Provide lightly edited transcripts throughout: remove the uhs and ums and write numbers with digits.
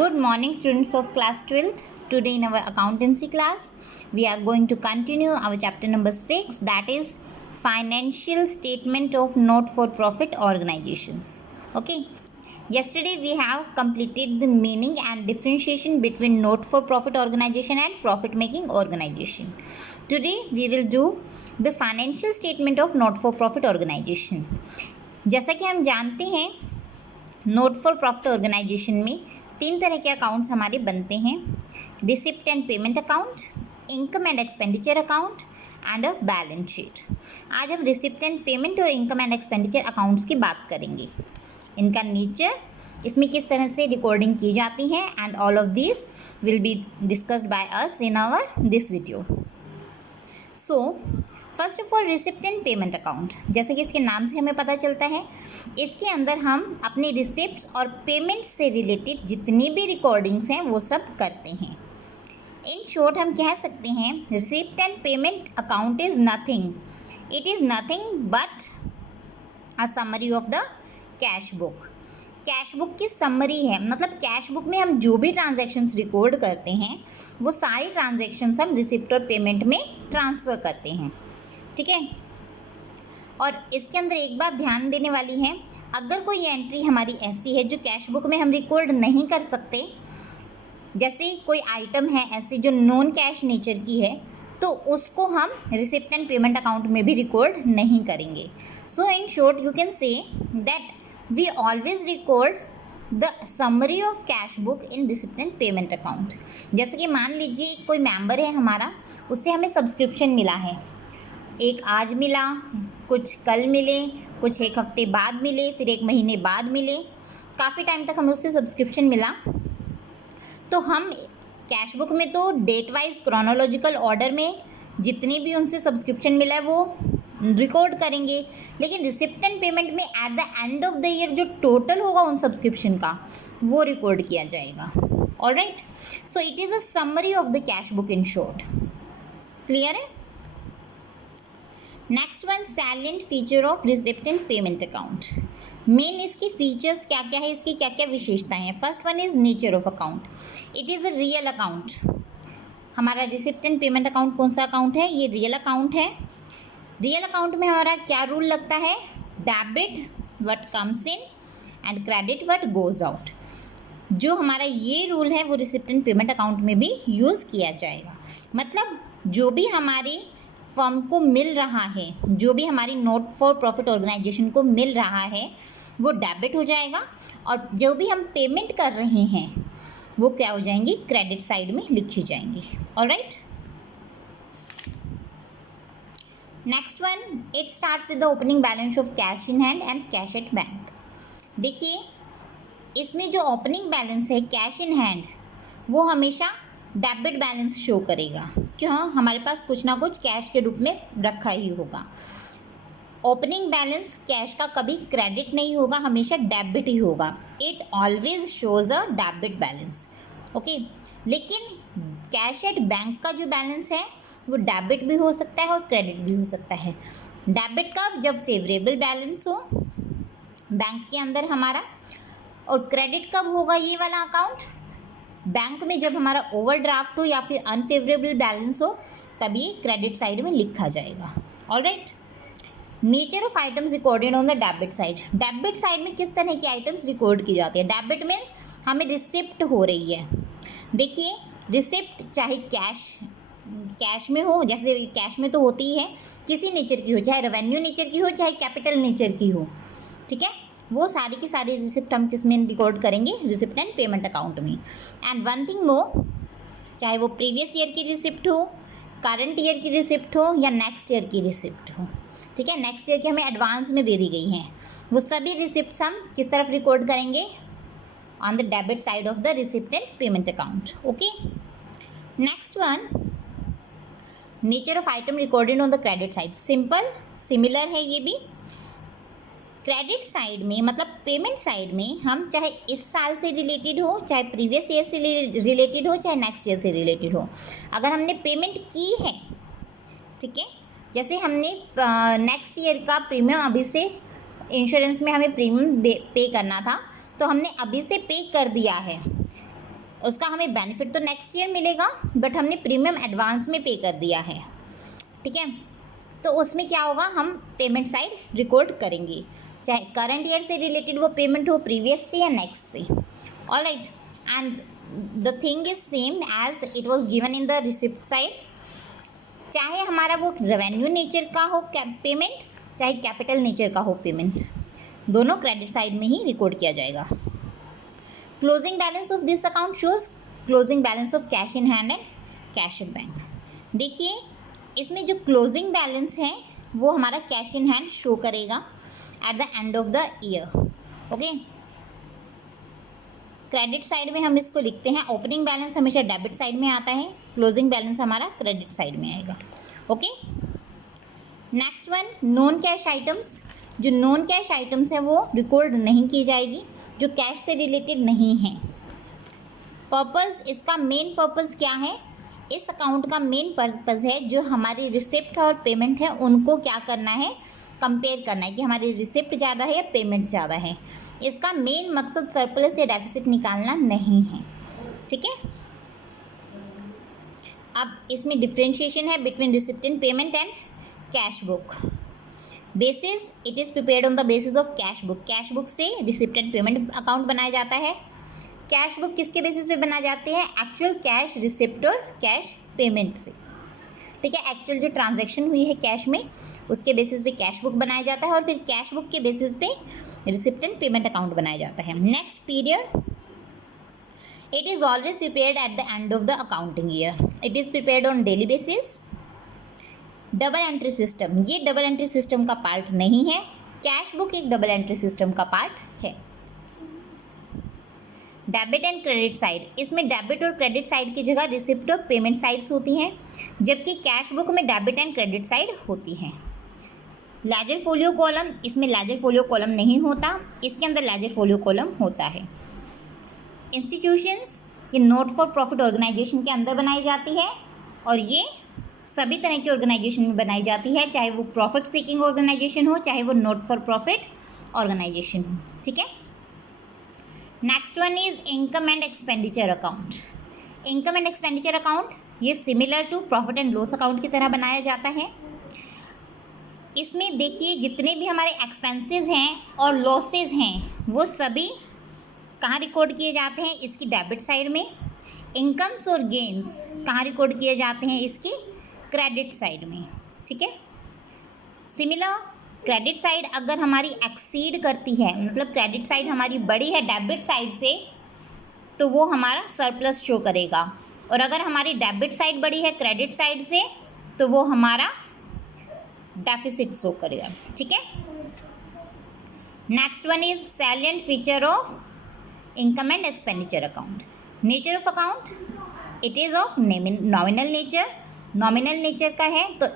Good morning, students of class 12th. Today in our accountancy class, we are going to continue our chapter number 6, that is financial statement of not-for-profit organizations. Okay. Yesterday we have completed the meaning and differentiation between not-for-profit organization and profit-making organization. Today we will do the financial statement of not-for-profit organization. जैसा कि हम जानते हैं, not for profit organisation में 3 तरह के accounts हमारे बनते हैं: receipt and payment account, income and expenditure account and a balance sheet. आज हम रिसिप्ट एंड पेमेंट और इनकम एंड एक्सपेंडिचर अकाउंट्स की बात करेंगे, इनका नेचर, इसमें किस तरह से रिकॉर्डिंग की जाती है, and all of this will be discussed by us in our this video. So first of all receipt and payment account, जैसे कि इसके नाम से हमें पता चलता है, इसके अंदर हम अपनी रिसिप्ट्स और पेमेंट्स से रिलेटेड जितनी भी रिकॉर्डिंग्स हैं वो सब करते हैं। इन शॉर्ट हम कह सकते हैं receipt and payment account is nothing, it is nothing but a summary of the cash book. Cash book की समरी है, मतलब कैश बुक में हम जो भी ट्रांजैक्शंस रिकॉर्ड करते हैं वो सारी ट्रांजैक्शंस हम रिसिप्ट और पेमेंट में ट्रांसफ़र करते हैं, ठीक है। और इसके अंदर एक बात ध्यान देने वाली है, अगर कोई एंट्री हमारी ऐसी है जो कैश बुक में हम रिकॉर्ड नहीं कर सकते, जैसे कोई आइटम है ऐसी जो नॉन कैश नेचर की है, तो उसको हम रिसिप्ट एंड पेमेंट अकाउंट में भी रिकॉर्ड नहीं करेंगे। So in short you can say that we always record the summary of cash book in receipt and payment account. जैसे कि मान लीजिए कोई मेंबर है हमारा, उससे हमें सब्सक्रिप्शन मिला है, एक आज मिला, कुछ कल मिले, कुछ एक हफ्ते बाद मिले, फिर एक महीने बाद मिले, काफ़ी टाइम तक हमें उससे सब्सक्रिप्शन मिला, तो हम कैश बुक में तो डेट वाइज क्रोनोलॉजिकल ऑर्डर में जितनी भी उनसे सब्सक्रिप्शन मिला है वो रिकॉर्ड करेंगे, लेकिन रिसिप्ट एंड पेमेंट में at the end of the year जो टोटल होगा उन सब्सक्रिप्शन का वो रिकॉर्ड किया जाएगा। Alright, so it is a summary of the cash book in short. Clear है? Next one, salient feature of receipt and payment account. Main इसकी features क्या क्या है, इसकी क्या क्या विशेषताएं हैं। First one is nature of account, it is a real account. हमारा रिसिप्ट एंड पेमेंट अकाउंट कौन सा अकाउंट है? ये रियल अकाउंट है। रियल अकाउंट में हमारा क्या रूल लगता है? Debit what comes in and credit what goes out. जो हमारा ये रूल है वो रिसिप्ट एंड पेमेंट अकाउंट में भी यूज़ किया जाएगा। मतलब जो भी हमारी फर्म को मिल रहा है, जो भी हमारी नॉट फॉर प्रॉफिट ऑर्गेनाइजेशन को मिल रहा है वो डेबिट हो जाएगा, और जो भी हम पेमेंट कर रहे हैं वो क्या हो जाएंगी? क्रेडिट साइड में लिखी जाएंगी। Alright, next one, it starts with the opening balance of cash in hand and cash at bank. देखिए इसमें जो ओपनिंग बैलेंस है कैश इन हैंड वो हमेशा डेबिट बैलेंस शो करेगा, क्यों? हमारे पास कुछ ना कुछ कैश के रूप में रखा ही होगा। ओपनिंग बैलेंस कैश का कभी क्रेडिट नहीं होगा, हमेशा डेबिट ही होगा। It always shows a debit balance, okay. लेकिन कैश एट बैंक का जो बैलेंस है वो डेबिट भी हो सकता है और क्रेडिट भी हो सकता है। डेबिट कब? जब फेवरेबल बैलेंस हो बैंक के अंदर हमारा, और क्रेडिट कब होगा ये वाला अकाउंट? बैंक में जब हमारा ओवरड्राफ्ट हो या फिर अनफेवरेबल बैलेंस हो, तभी क्रेडिट साइड में लिखा जाएगा। Alright, nature of items recorded on the debit side. Debit side में किस तरह की आइटम्स रिकॉर्ड की जाती है? डेबिट मीन्स हमें रिसिप्ट हो रही है। देखिए रिसिप्ट चाहे कैश में हो, जैसे कैश में तो होती ही है, किसी नेचर की हो, चाहे रेवेन्यू नेचर की हो, चाहे कैपिटल नेचर की हो, ठीक है, वो सारी की सारी रिसिप्ट हम किस में रिकॉर्ड करेंगे? रिसिप्ट एंड पेमेंट अकाउंट में। एंड वन थिंग मोर, चाहे वो प्रीवियस ईयर की रिसिप्ट हो, करंट ईयर की रिसिप्ट हो या नेक्स्ट ईयर की रिसिप्ट हो, ठीक है, नेक्स्ट ईयर की हमें एडवांस में दे दी गई हैं, वो सभी रिसिप्ट्स हम किस तरफ रिकॉर्ड करेंगे? On the debit side of the receipt and payment account, okay. Next one, nature of item recorded on the credit side. Simple similar है ये भी। क्रेडिट साइड में मतलब पेमेंट साइड में हम चाहे इस साल से रिलेटेड हो, चाहे प्रीवियस ईयर से रिलेटेड हो, चाहे नेक्स्ट ईयर से रिलेटेड हो, अगर हमने पेमेंट की है, ठीक है, जैसे हमने नेक्स्ट ईयर का प्रीमियम अभी से, इंश्योरेंस में हमें प्रीमियम पे करना था तो हमने अभी से पे कर दिया है, उसका हमें बेनिफिट तो नेक्स्ट ईयर मिलेगा, बट हमने प्रीमियम एडवांस में पे कर दिया है, ठीक है। तो उसमें क्या होगा, हम पेमेंट साइड रिकॉर्ड करेंगे, चाहे करंट ईयर से रिलेटेड वो पेमेंट हो, प्रीवियस से या नेक्स्ट से। All right, and the thing is same as it was given in the receipt side, चाहे हमारा वो रेवेन्यू नेचर का हो पेमेंट, चाहे कैपिटल नेचर का हो पेमेंट, दोनों क्रेडिट साइड में ही रिकॉर्ड किया जाएगा। Closing balance of this account shows closing balance of cash in hand and cash at bank. देखिए इसमें जो क्लोजिंग बैलेंस है वो हमारा कैश इन हैंड शो करेगा eight the end of the year. Okay, credit side में हम इसको लिखते हैं, ओपनिंग बैलेंस हमेशा डेबिट साइड में आता है, क्लोजिंग बैलेंस हमारा क्रेडिट साइड में आएगा। Okay, next one, non cash items. जो नॉन कैश आइटम्स है वो रिकॉर्ड नहीं की जाएगी, जो कैश से रिलेटेड नहीं है। पर्पस, इसका मेन पर्पस क्या है, इस अकाउंट का मेन पर्पस है जो हमारी रिसिप्ट और पेमेंट है उनको क्या करना है, कंपेयर करना है कि हमारी रिसिप्ट ज़्यादा है या पेमेंट ज़्यादा है। इसका मेन मकसद सरप्लस या डेफिसिट निकालना नहीं है, ठीक है। अब इसमें डिफरेंशिएशन है between receipt and payment and cash book. Basis, it is prepared on the basis of cash book. Cash book से रिसिप्ट एंड पेमेंट अकाउंट बनाया जाता है। कैश बुक किसके बेसिस पे बनाए जाते हैं, एक्चुअल कैश रिसिप्ट और कैश पेमेंट से, ठीक है। एक्चुअल जो ट्रांजैक्शन हुई है कैश में उसके बेसिस पे कैश बुक बनाया जाता है और फिर कैश बुक के बेसिस पे रिसिप्ट एंड पेमेंट अकाउंट बनाया जाता है। Next period, it is always prepared eight the end of the accounting year. It is prepared on daily basis. Double entry system, ये डबल एंट्री सिस्टम का part नहीं है, cash book एक double entry system का part है। Debit and credit side, इसमें debit और credit side की जगह रिसिप्ट और पेमेंट साइड्स होती हैं, जबकि कैश बुक में डेबिट एंड क्रेडिट साइड होती हैं। लेजर फोलियो कॉलम, इसमें लेजर फोलियो कॉलम नहीं होता, इसके अंदर लेजर फोलियो कॉलम होता है। इंस्टीट्यूशंस, ये नॉट फॉर प्रॉफिट ऑर्गेनाइजेशन के अंदर बनाई जाती है और ये सभी तरह की ऑर्गेनाइजेशन में बनाई जाती है, चाहे वो प्रॉफिट सीकिंग ऑर्गेनाइजेशन हो, चाहे वो नॉट फॉर प्रॉफिट ऑर्गेनाइजेशन हो, ठीक है। Next one is income and expenditure account. Income and expenditure account ये similar to profit and loss account की तरह बनाया जाता है। इसमें देखिए जितने भी हमारे एक्सपेंसेस हैं और लॉसेस हैं वो सभी कहाँ रिकॉर्ड किए जाते हैं, इसकी डेबिट साइड में। इनकम्स और गेंस कहाँ रिकॉर्ड किए जाते हैं, इसकी क्रेडिट साइड में, ठीक है। सिमिलर, क्रेडिट साइड अगर हमारी एक्सीड करती है, मतलब क्रेडिट साइड हमारी बड़ी है डेबिट साइड से, तो वो हमारा सरप्लस शो करेगा, और अगर हमारी डेबिट साइड बड़ी है क्रेडिट साइड से तो वो हमारा डेफिसिट शो करेगा, ठीक है। Next one is salient feature of income and expenditure account. Nature of account, it is of nominal nature. Nominal nature का है तो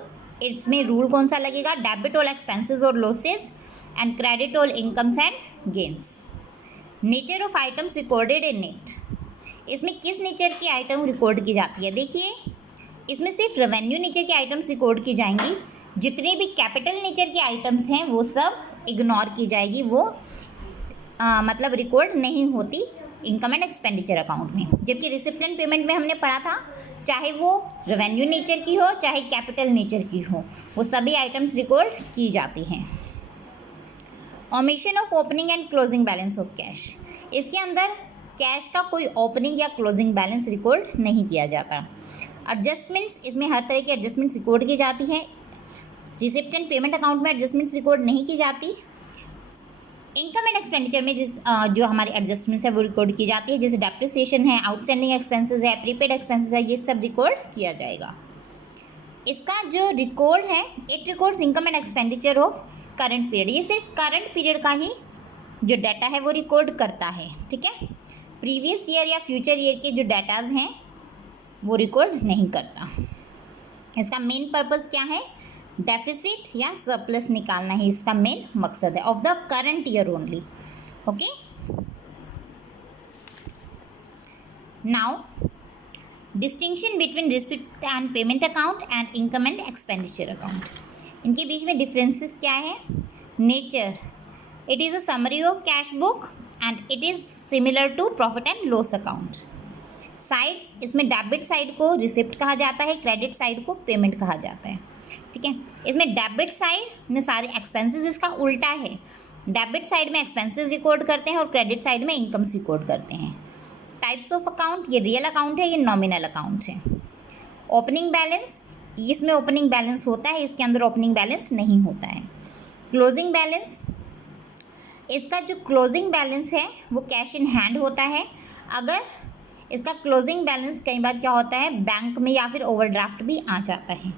इसमें रूल कौन सा लगेगा, डेबिट ऑल एक्सपेंसेस और losses and credit all incomes and gains. Nature of items recorded in it, इसमें किस नेचर की आइटम रिकॉर्ड की जाती है, देखिए इसमें सिर्फ रेवेन्यू नेचर की आइटम्स रिकॉर्ड की जाएंगी, जितने भी कैपिटल नेचर की आइटम्स हैं वो सब इग्नोर की जाएगी, वो मतलब रिकॉर्ड नहीं होती इनकम एंड एक्सपेंडिचर अकाउंट में। जबकि रिसिप्ट एंड पेमेंट में हमने पढ़ा था चाहे वो रेवेन्यू नेचर की हो चाहे कैपिटल नेचर की हो, वो सभी आइटम्स रिकॉर्ड की जाती हैं। Omission of opening and closing balance of cash, इसके अंदर कैश का कोई ओपनिंग या क्लोजिंग बैलेंस रिकॉर्ड नहीं किया जाता। एडजस्टमेंट्स, इसमें हर तरह की एडजस्टमेंट्स रिकॉर्ड की जाती हैं। रिसिप्ट एंड पेमेंट अकाउंट में एडजस्टमेंट्स रिकॉर्ड नहीं की जाती। इनकम एंड एक्सपेंडिचर में जो हमारी एडजस्टमेंट्स है वो रिकॉर्ड की जाती है, जैसे डेप्रिसिएशन है, आउटस्टैंडिंग एक्सपेंसेस है, प्रीपेड एक्सपेंसेस है, ये सब रिकॉर्ड किया जाएगा। इसका जो रिकॉर्ड है, it records income and expenditure of current period, ये सिर्फ करंट पीरियड का ही जो डाटा है वो रिकॉर्ड करता है, ठीक है। प्रीवियस ईयर या फ्यूचर ईयर के जो डाटाज हैं वो रिकॉर्ड नहीं करता। इसका मेन पर्पस क्या है, डेफिसिट या सरप्लस निकालना ही इसका मेन मकसद है of the current year only. Okay, now distinction between receipt and payment account and income and expenditure account, इनके बीच में डिफरेंसेस क्या है। Nature, it is a summary of cash book and it is similar to profit and loss account. Sides, इसमें debit side को receipt कहा जाता है, क्रेडिट साइड को पेमेंट कहा जाता है। ठीक है, इसमें डेबिट साइड में सारे एक्सपेंसेस इसका उल्टा है। डेबिट साइड में एक्सपेंसेस रिकॉर्ड करते हैं और क्रेडिट साइड में इनकम्स रिकॉर्ड करते हैं। टाइप्स ऑफ अकाउंट, ये रियल अकाउंट है, ये नॉमिनल अकाउंट है। ओपनिंग बैलेंस, इसमें ओपनिंग बैलेंस होता है, इसके अंदर ओपनिंग बैलेंस नहीं होता है। क्लोजिंग बैलेंस, इसका जो क्लोजिंग बैलेंस है वो कैश इन हैंड होता है। अगर इसका क्लोजिंग बैलेंस कई बार क्या होता है, बैंक में या फिर ओवरड्राफ्ट भी आ जाता है।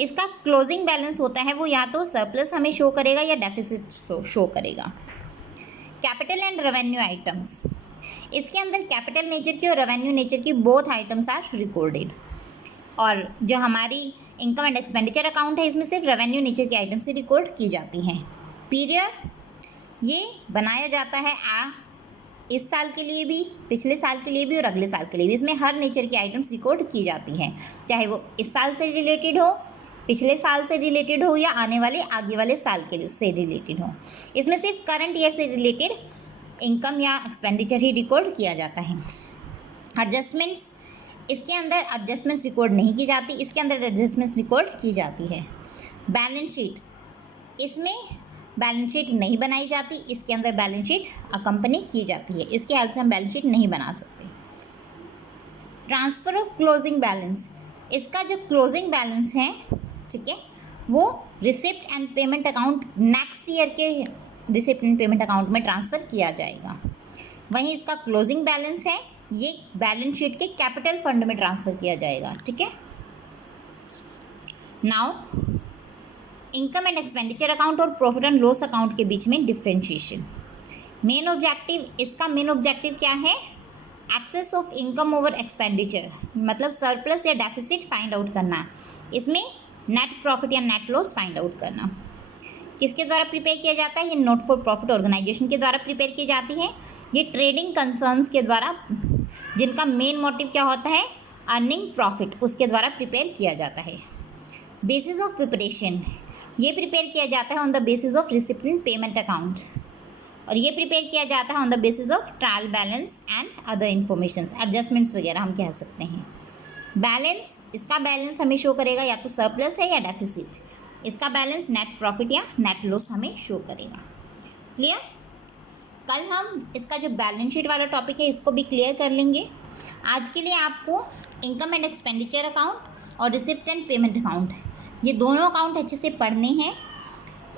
इसका क्लोजिंग बैलेंस होता है वो या तो सरप्लस हमें शो करेगा या डेफिसिट शो करेगा। कैपिटल एंड रेवेन्यू आइटम्स, इसके अंदर कैपिटल नेचर की और रेवेन्यू नेचर की बोथ आइटम्स आर रिकॉर्डेड। और जो हमारी इनकम एंड एक्सपेंडिचर अकाउंट है इसमें सिर्फ रेवेन्यू नेचर की आइटम से रिकॉर्ड की जाती हैं। पीरियड, ये बनाया जाता है इस साल के लिए भी, पिछले साल के लिए भी और अगले साल के लिए भी। इसमें हर नेचर की आइटम्स रिकॉर्ड की जाती हैं, चाहे वो इस साल से रिलेटेड हो, पिछले साल से रिलेटेड हो या आने वाले आगे वाले साल के से रिलेटेड हो। इसमें सिर्फ करंट ईयर से रिलेटेड इनकम या एक्सपेंडिचर ही रिकॉर्ड किया जाता है। एडजस्टमेंट्स, इसके अंदर एडजस्टमेंट्स रिकॉर्ड नहीं की जाती, इसके अंदर एडजस्टमेंट्स रिकॉर्ड की जाती है। बैलेंस शीट, इसमें बैलेंस शीट नहीं बनाई जाती, इसके अंदर बैलेंस शीट अकम्पनी की जाती है, इसके हेल्प से हम बैलेंस शीट नहीं बना सकते। ट्रांसफ़र ऑफ क्लोजिंग बैलेंस, इसका जो क्लोजिंग बैलेंस है, ठीक है, वो receipt and payment account next year के रिसिप्ट एंड पेमेंट अकाउंट में ट्रांसफ़र किया जाएगा। वहीं इसका क्लोजिंग बैलेंस है, ये बैलेंस शीट के कैपिटल फंड में ट्रांसफ़र किया जाएगा। ठीक है, now income and expenditure account और प्रॉफिट एंड लॉस अकाउंट के बीच में डिफ्रेंशिएशन। मेन ऑब्जेक्टिव, इसका मेन ऑब्जेक्टिव क्या है, excess of income over expenditure, मतलब सरप्लस या डेफिसिट फाइंड आउट करना। इसमें नेट प्रॉफिट या नेट लॉस फाइंड आउट करना। किसके द्वारा प्रिपेयर किया जाता है, ये नॉट फॉर प्रॉफिट ऑर्गेनाइजेशन के द्वारा प्रिपेयर की जाती है। ये ट्रेडिंग कंसर्न्स के द्वारा, जिनका मेन मोटिव क्या होता है, अर्निंग प्रॉफिट, उसके द्वारा प्रिपेयर किया जाता है। बेसिस ऑफ प्रिपरेशन, ये प्रिपेयर किया जाता है on the basis of receipt and payment account, और ये प्रिपेयर किया जाता है on the basis of trial balance and other informations, adjustments वगैरह हम कह सकते हैं। बैलेंस, इसका बैलेंस हमें शो करेगा या तो सरप्लस है या डेफिसिट, इसका बैलेंस नेट प्रॉफिट या नेट लॉस हमें शो करेगा। क्लियर? कल हम इसका जो बैलेंस शीट वाला टॉपिक है इसको भी क्लियर कर लेंगे। आज के लिए आपको इनकम एंड एक्सपेंडिचर अकाउंट और रिसिप्ट एंड पेमेंट अकाउंट, ये दोनों अकाउंट अच्छे से पढ़ने हैं,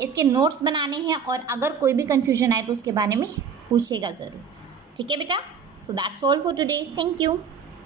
इसके नोट्स बनाने हैं, और अगर कोई भी कन्फ्यूजन आए तो उसके बारे में पूछिएगा ज़रूर। ठीक है बेटा? So that's all for today. Thank you.